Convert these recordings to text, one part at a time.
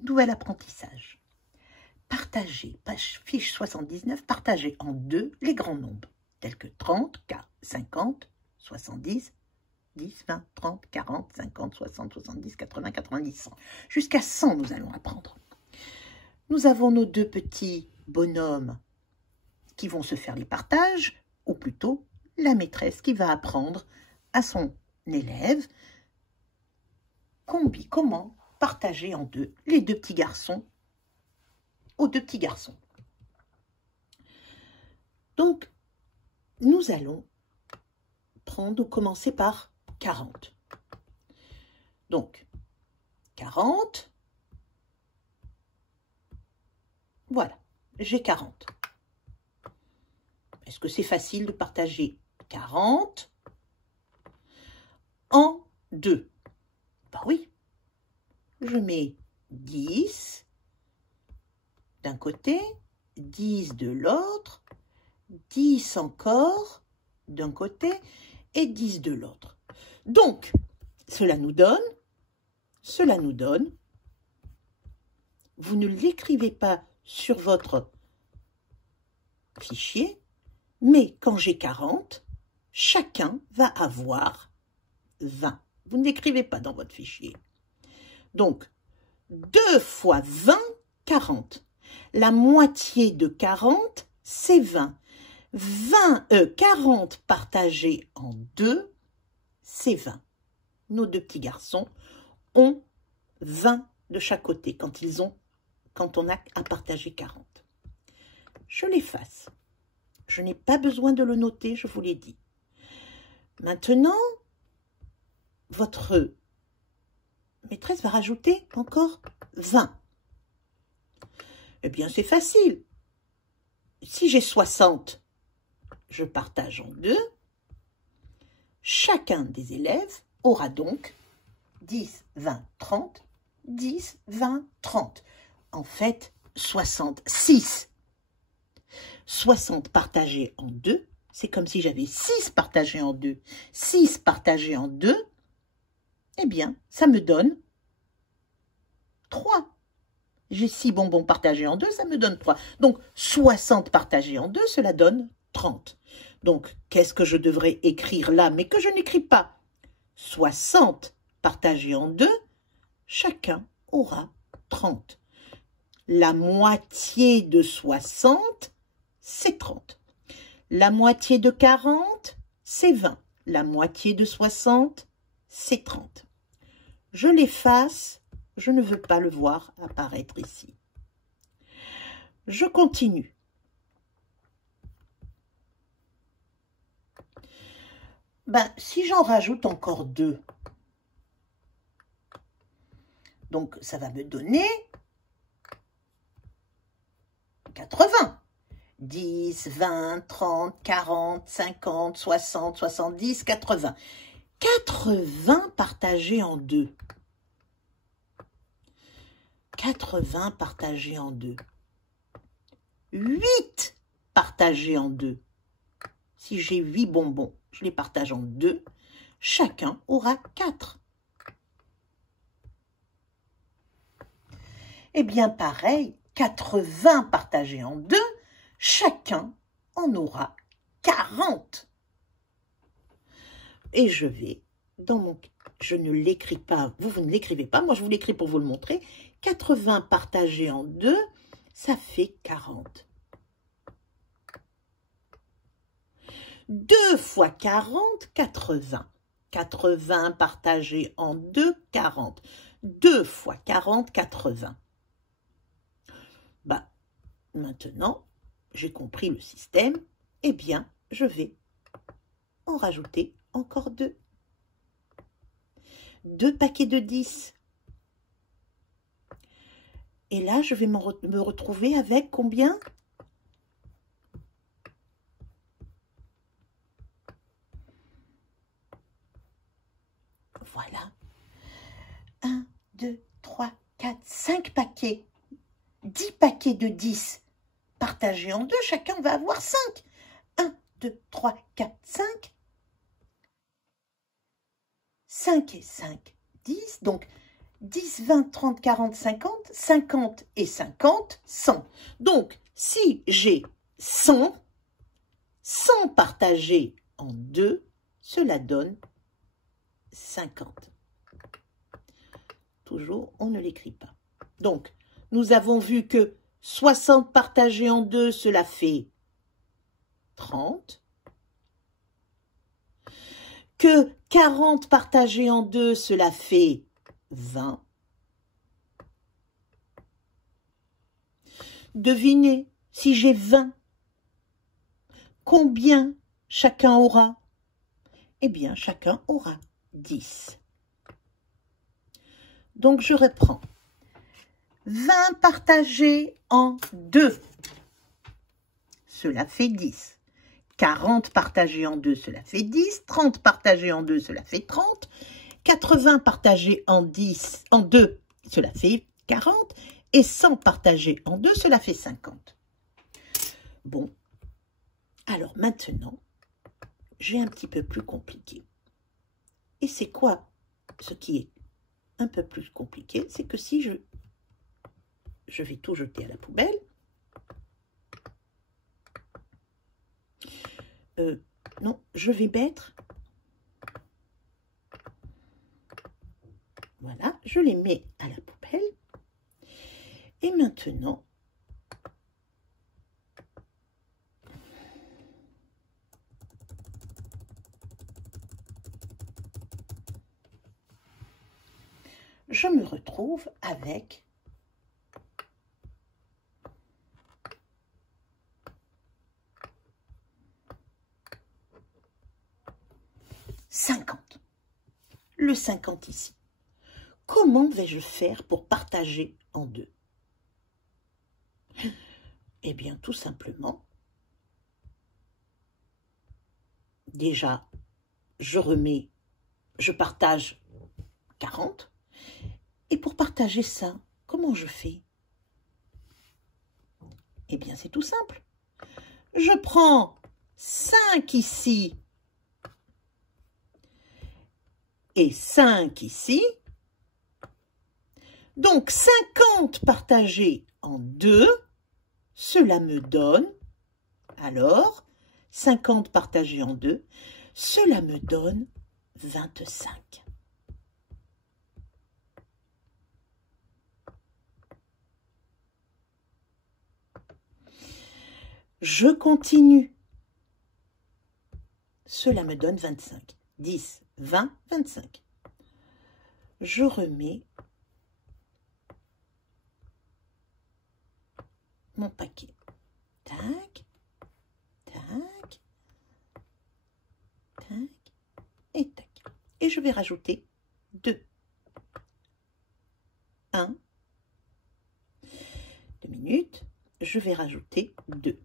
Nouvel apprentissage. Partager, fiche 79, partager en deux les grands nombres, tels que 30, 50, 70, 10, 20, 30, 40, 50, 60, 70, 80, 90, 100. Jusqu'à 100, nous allons apprendre. Nous avons nos deux petits bonhommes qui vont se faire les partages, ou plutôt la maîtresse qui va apprendre à son élève comment partager en deux les deux petits garçons aux deux petits garçons. Donc, nous allons commencer par 40. Donc, 40, voilà, j'ai 40. Est-ce que c'est facile de partager 40 en deux? Ben oui, je mets 10 d'un côté, 10 de l'autre, 10 encore d'un côté et 10 de l'autre. Donc, cela nous donne, vous ne l'écrivez pas sur votre fichier, mais quand j'ai 40, chacun va avoir 20. Vous ne l'écrivez pas dans votre fichier. Donc, 2 fois 20, 40. La moitié de 40, c'est 20. 40 partagé en 2, c'est 20. Nos deux petits garçons ont 20 de chaque côté quand on a à partager 40. Je l'efface. Je n'ai pas besoin de le noter, je vous l'ai dit. Maintenant, votre maîtresse va rajouter encore 20. Eh bien, c'est facile. Si j'ai 60, je partage en deux. Chacun des élèves aura donc 10, 20, 30, 10, 20, 30. En fait, 66. 60 partagé en 2, c'est comme si j'avais 6 partagé en 2. 6 partagé en 2, eh bien, ça me donne 3. J'ai 6 bonbons partagés en 2, ça me donne 3. Donc, 60 partagé en 2, cela donne 30. Donc, qu'est-ce que je devrais écrire là, mais que je n'écris pas? 60 partagé en 2, chacun aura 30. La moitié de 60, c'est 30. La moitié de 40, c'est 20. La moitié de 60, c'est 30. Je l'efface, je ne veux pas le voir apparaître ici. Je continue. Si j'en rajoute encore 2, donc ça va me donner 80. 10, 20, 30, 40, 50, 60, 70, 80. 80 partagé en 2. 80 partagé en 2. 8 partagé en 2. Si j'ai 8 bonbons, je les partage en 2. Chacun aura 4. Eh bien, pareil, 80 partagé en 2, chacun en aura 40. Et je vais, je ne l'écris pas, vous ne l'écrivez pas, moi je vous l'écris pour vous le montrer. 80 partagé en 2, ça fait 40. 2 fois 40, 80. 80 partagé en 2, 40. 2 fois 40, 80. Maintenant, j'ai compris le système. Eh bien, je vais en rajouter encore 2. 2 paquets de 10. Et là, je vais me retrouver avec combien? Voilà. 1, 2, 3, 4, 5 paquets. 10 paquets de 10 partagés en 2, chacun va avoir 5. 1, 2, 3, 4, 5. 5 et 5, 10. Donc, 10, 20, 30, 40, 50, 50 et 50, 100. Donc, si j'ai 100, 100 partagé en 2, cela donne 50. Toujours, on ne l'écrit pas. Donc, nous avons vu que 60 partagé en 2, cela fait 30. Que 40 partagé en 2, cela fait 20. Devinez, si j'ai 20, combien chacun aura? Eh bien, chacun aura 10. Donc, je reprends. 20 partagé en 2, cela fait 10. 40 partagé en 2, cela fait 10. 30 partagé en 2, cela fait 30. 80 partagé en 2, cela fait 40. Et 100 partagé en 2, cela fait 50. Bon, alors maintenant, j'ai un petit peu plus compliqué. Et c'est quoi ce qui est un peu plus compliqué? C'est que si je vais tout jeter à la poubelle, non, je vais mettre, voilà, je les mets à la poubelle. Et maintenant, je me retrouve avec 50. Le 50 ici. Comment vais-je faire pour partager en 2? Eh bien, tout simplement, déjà, je partage 40. Et pour partager ça, comment je fais? Eh bien, c'est tout simple. Je prends 5 ici et 5 ici. Donc, 50 partagé en 2, cela me donne, alors, 50 partagé en 2, cela me donne 25. Je continue. Cela me donne 25. 10, 20, 25. Je remets mon paquet. Tac, tac, tac et tac. Et je vais rajouter 2. 1. 2 minutes. Je vais rajouter 2.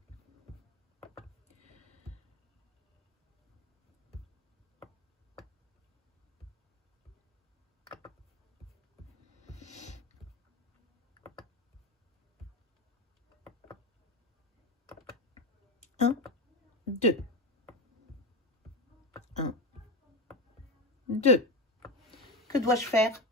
Un, 2. 1, 2. Que dois-je faire?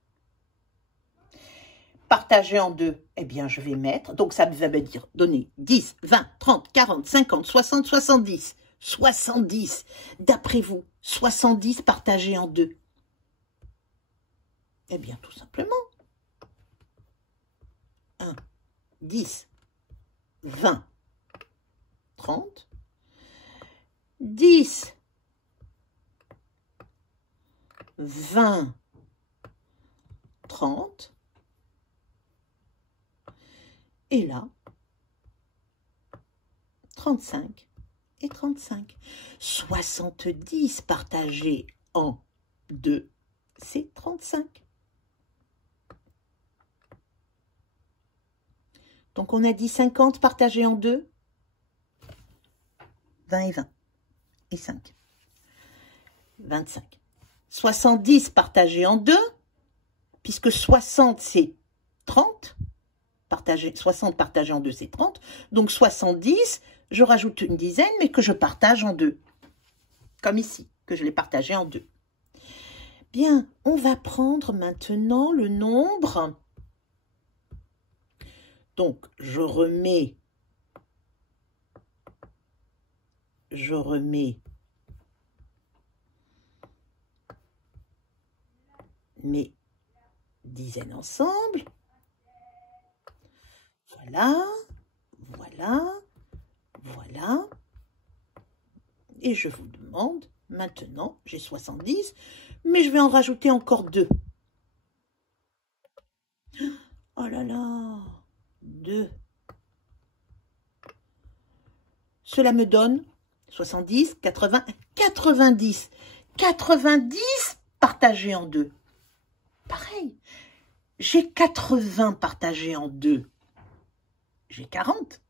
Partager en 2, eh bien, je vais mettre, donc ça va me dire, donner 10, 20, 30, 40, 50, 60, 70. 70. D'après vous, 70 partagé en 2. Eh bien, tout simplement. 1, 10, 20, 30. 10, 20, 30. Et là, 35 et 35. 70 partagé en 2, c'est 35. Donc, on a dit 50 partagé en 2, 20 et 20, et 5, 25. 70 partagé en 2, puisque 60 c'est 30, 60 partagé en 2 c'est 30, donc 70, je rajoute une dizaine, mais que je partage en 2, comme ici, que je l'ai partagé en 2. Bien, on va prendre maintenant le nombre. Donc, je remets mes dizaines ensemble. Voilà, voilà, voilà. Et je vous demande, maintenant, j'ai 70, mais je vais en rajouter encore 2. Oh là là, 2. Cela me donne 70, 80, 90. 90 partagé en 2. Pareil, j'ai 80 partagé en 2. J'ai 40.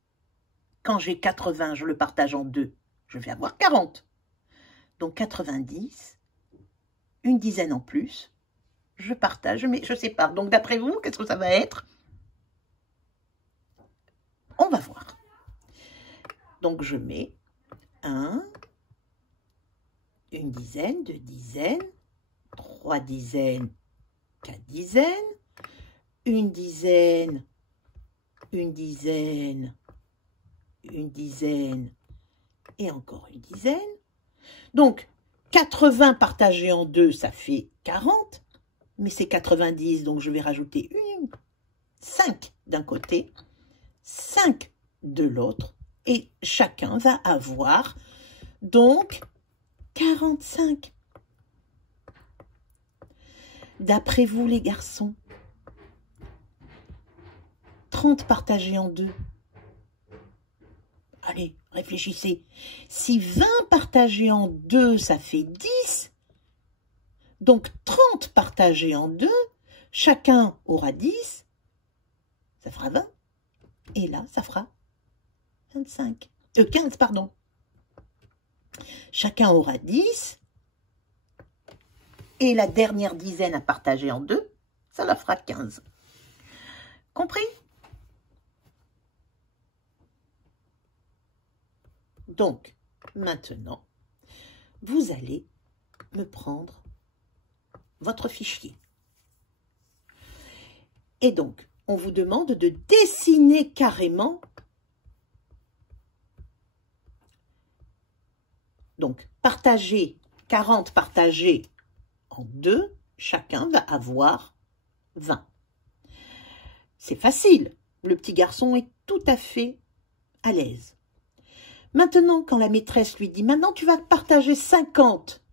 Quand j'ai 80, je le partage en 2. Je vais avoir 40. Donc 90, une dizaine en plus, je partage, mais je sépare. Donc d'après vous, qu'est-ce que ça va être? On va voir. Donc je mets 1, une dizaine, 2 dizaines, 3 dizaines, 4 dizaines, une dizaine, une dizaine, une dizaine et encore une dizaine. Donc 80 partagé en 2, ça fait 40, mais c'est 90, donc je vais rajouter 5 d'un côté, 5 de l'autre, et chacun va avoir donc 45. D'après vous les garçons, 30 partagé en 2. Allez, réfléchissez. Si 20 partagé en 2, ça fait 10, donc 30 partagé en 2, chacun aura 10, ça fera 20. Et là, ça fera 15, pardon. Chacun aura 10. Et la dernière dizaine à partager en 2, ça la fera 15. Compris? Donc, maintenant, vous allez me prendre votre fichier. Et donc, on vous demande de dessiner carrément. Donc, 40 partagé en 2, chacun va avoir 20. C'est facile. Le petit garçon est tout à fait à l'aise. Maintenant, quand la maîtresse lui dit « Maintenant, tu vas partager 50 »,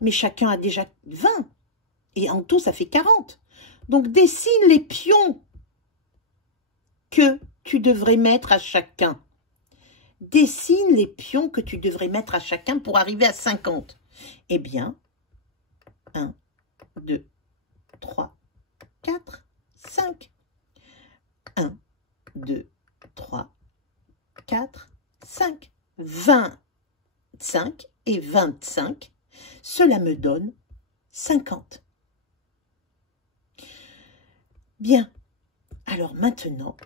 mais chacun a déjà 20, et en tout, ça fait 40. Donc, dessine les pions que tu devrais mettre à chacun. Dessine les pions que tu devrais mettre à chacun pour arriver à 50. Eh bien, 1, 2, 3, 4, 5. 1, 2, 3, 4, 5. 25 et 25, cela me donne 50. Bien, alors maintenant,